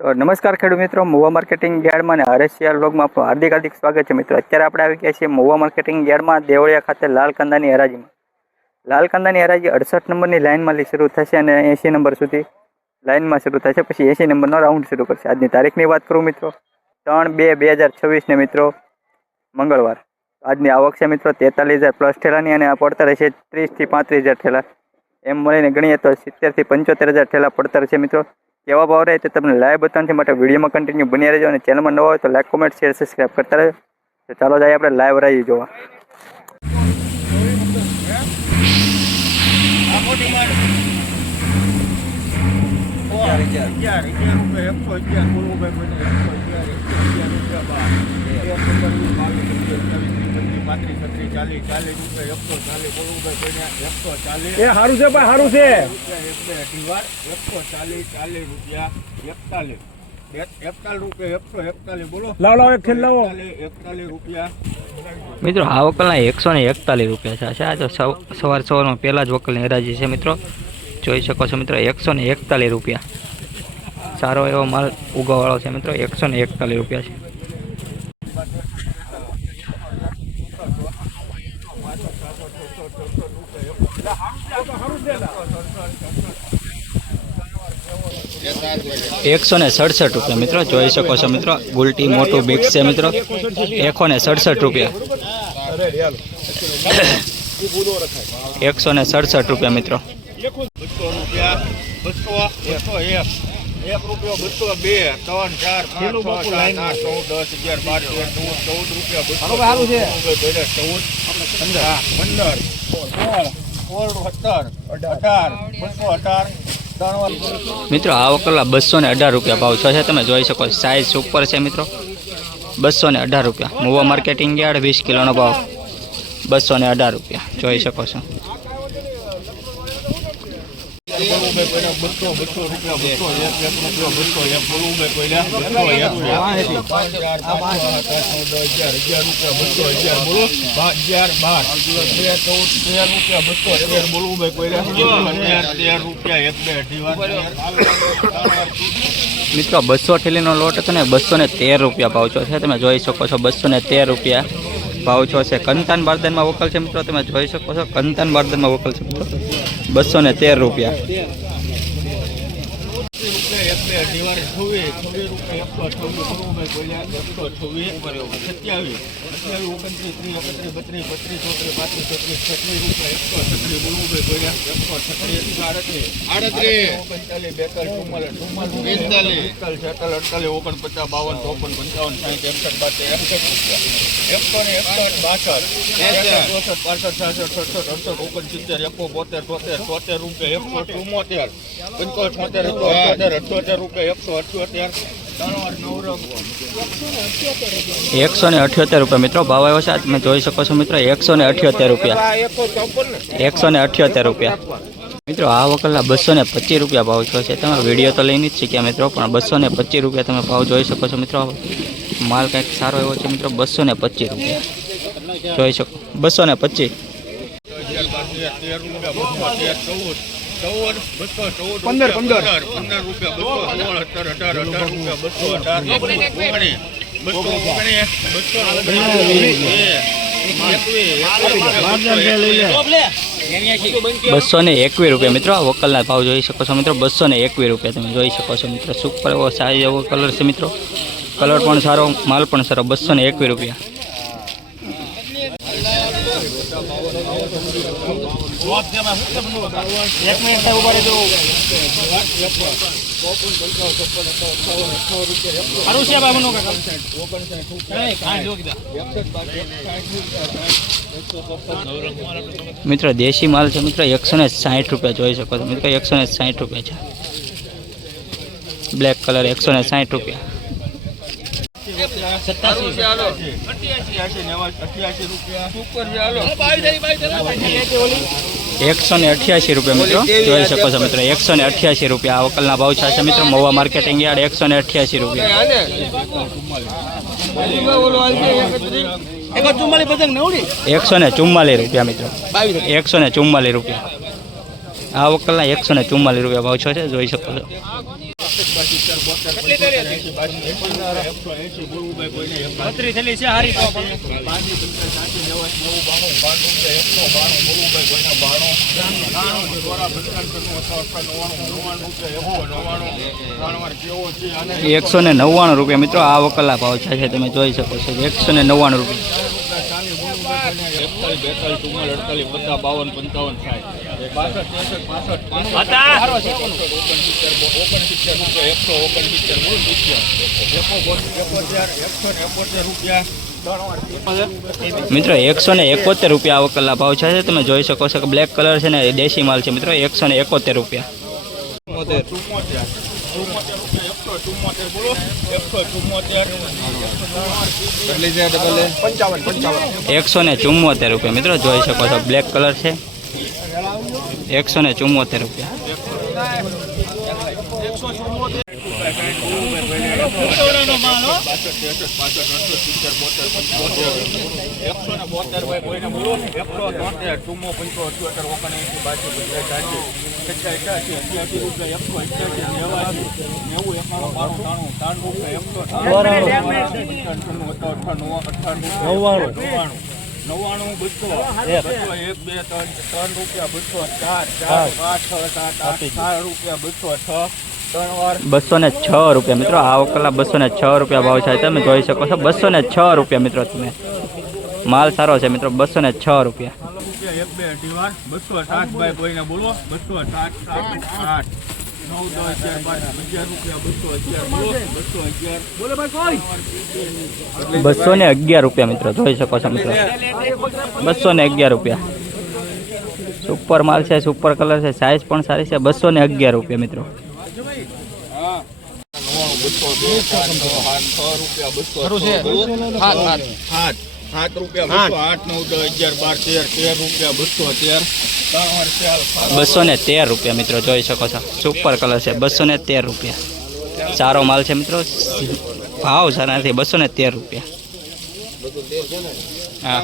તો નમસ્કાર ખેડૂત મિત્રો, મહુવા માર્કેટિંગ યાર્ડમાં અને હરેશિયાર વ્લોગમાં આપનું હાર્દિક સ્વાગત છે મિત્રો। અત્યારે આપણે આવી ગયા છીએ મહુવા માર્કેટિંગ યાર્ડમાં દેવળિયા ખાતે લાલ કાંદાની હરાજીમાં। લાલ કાંદાની હરાજી 68 નંબરની લાઇનમાં શરૂ થશે અને 80 નંબર સુધી લાઇનમાં શરૂ થશે, પછી 80 નંબરનો રાઉન્ડ શરૂ કરશે। આજની તારીખની વાત કરું મિત્રો, 3/2/2026 ને મિત્રો મંગળવાર। આજની આવક છે મિત્રો 43,000 પ્લસ ઠેલાની અને આ પડતર છે 30,000 થી 35,000 ઠેલા, એમ મળીને ગણીએ તો 70,000 થી 75,000 ઠેલા પડતર છે મિત્રો। કેવા ભાવ રહે તે તમને લાઈવ બતાવવા માટે વિડીયોમાં કન્ટિન્યુ બની રહેજો અને ચેનલમાં નવા હોય તો લાઈક, કોમેન્ટ, શેર, સબસ્ક્રાઈબ કરતા રહેજો। તો ચાલો જાય આપણે લાઈવ હરાજી જોવા। મિત્રો આ વકલના 141 રૂપિયા છે। આ તો સવારમાં પહેલા જ વકલની હરાજી છે મિત્રો, જોઈ શકો છો મિત્રો। 141 રૂપિયા, સારો એવો માલ ઉગાવાળો છે મિત્રો। 141 રૂપિયા છે। ₹167 મિત્રો, જોઈ શકો છો મિત્રો। ગુલટી મોટું મિક્સ છે મિત્રો। 167 રૂપિયા, 167 રૂપિયા મિત્રો। મિત્રો આ વકલા 218 રૂપિયા ભાવ છે, તમે જોઈ શકો છો। સાઇઝ સુપર છે મિત્રો। 218 રૂપિયા, મહુવા માર્કેટિંગ યાર્ડ, 20 કિલોનો ભાવ 218 રૂપિયા, જોઈ શકો છો। મિત્રો 200 ઠેલીનો લોટ હતો ને 213 રૂપિયા ભાવ છે, તમે જોઈ શકો છો। 213 રૂપિયા ભાવ છે। કંતાન બારદાનમાં વકલ છે મિત્રો, તમે જોઈ શકો છો। કંતાન બારદાનમાં વકલ છે મિત્રો, 213 રૂપિયા। ₹178 મિત્રો ભાવ આવ્યો છે, તમે જોઈ શકો છો મિત્રો। 178 રૂપિયા, 178 રૂપિયા મિત્રો। આ વકલના 225 રૂપિયા ભાવ છે, તમે વિડીયો તો લઈને જ શીખ્યા મિત્રો, પણ 225 રૂપિયા તમે ભાવ જોઈ શકો છો મિત્રો। માલ કંઈક સારો એવો છે મિત્રો। 225 રૂપિયા જોઈ શકો, 225। ₹221 મિત્રો, આ વકલના ભાવ જોઈ શકો છો મિત્રો। 221 રૂપિયા તમે જોઈ શકો છો મિત્રો। સુપર એવો સાઈઝ એવો કલર છે મિત્રો, કલર પણ સારો, માલ પણ સારો। 221 રૂપિયા। મિત્રો દેશી માલ છે મિત્રો, 160 રૂપિયા જોઈ શકો છો મિત્રો। 160 રૂપિયા છે, બ્લેક કલર, 160 રૂપિયા। 188 રૂપિયા મિત્રો, જોઈ શકો છો મિત્રો। 188 રૂપિયા આ વકલના ભાવ છે મિત્રો। મહુવા માર્કેટિંગ યાર્ડ 188 રૂપિયા। 144 રૂપિયા મિત્રો, 144 રૂપિયા। આ વકલના 144 રૂપિયા ભાવ છે, જોઈ શકો છો। ₹199 મિત્રો આ વકલા ભાવ છે તમે જોઈ શકો છો ₹199 મિત્રો ₹171 આ વકલા ભાવ છે તમે જોઈ શકો છો કે બ્લેક કલર છે ને દેશી માલ છે મિત્રો ₹171 ₹174 મિત્રો જોઈ શકો છો બ્લેક કલર છે ₹174 ₹206 મિત્રો આ વકલા ₹206 ભાવ છે તમે જોઈ શકો છો ₹206 મિત્રો તમે માલ સારો છે મિત્રો ₹206 ₹211 મિત્રો જોઈ શકો છો મિત્રો ₹211 સુપર માલ છે સુપર કલર છે સાઇઝ પણ સારી છે ₹211 મિત્રો ₹213 મિત્રો જોઈ શકો છો સુપર કલર છે ₹213 સારો માલ છે મિત્રો ભાવ સારા નથી ₹213 હા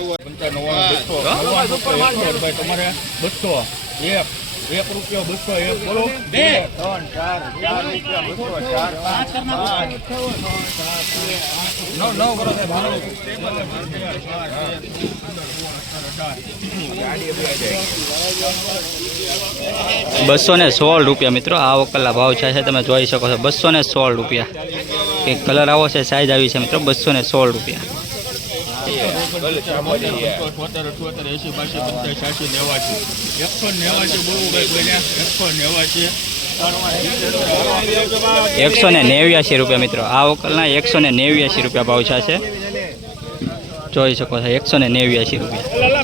₹216 મિત્રો આ વકલા ભાવ છે તમે જોઈ શકો છો ₹216 એક કલર આવો છે સાઈઝ આવી છે મિત્રો ₹216 ₹189 મિત્રો આ વકલના ₹189 ભાવ છે જોઈ શકો છો ₹189 ₹129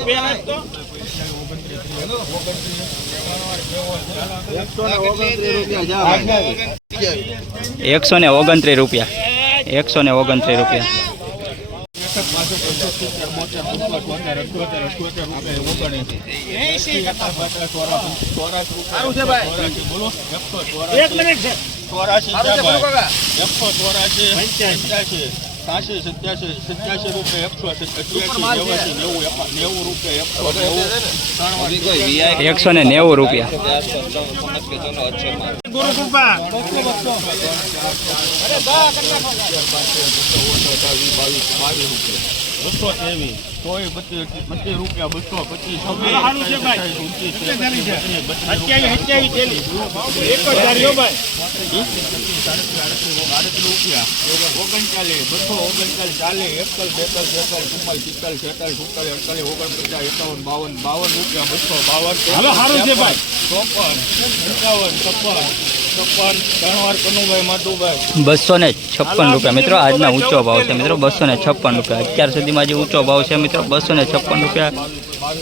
₹256 મિત્રો આજના ઊંચો ભાવ છે મિત્રો ₹256 અત્યાર સુધીમાં જે ઊંચો ભાવ છે મિત્રો ₹256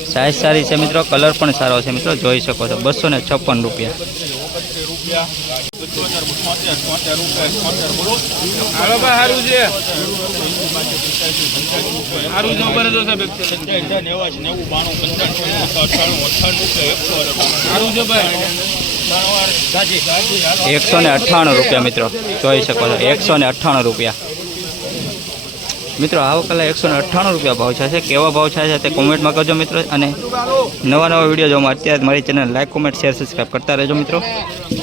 સાઇઝ સારી છે મિત્રો કલર પણ સારો છે મિત્રો જોઈ શકો છો ₹256 ₹198 મિત્રો જોઈ શકો છો ₹198 મિત્રો આ વકલા ₹198 ભાવ છે કેવા ભાવ છે તે કોમેન્ટમાં કરજો મિત્રો અને નવા વિડીયો જોવા અત્યારે મારી channel like comment share subscribe કરતા રહેજો મિત્રો।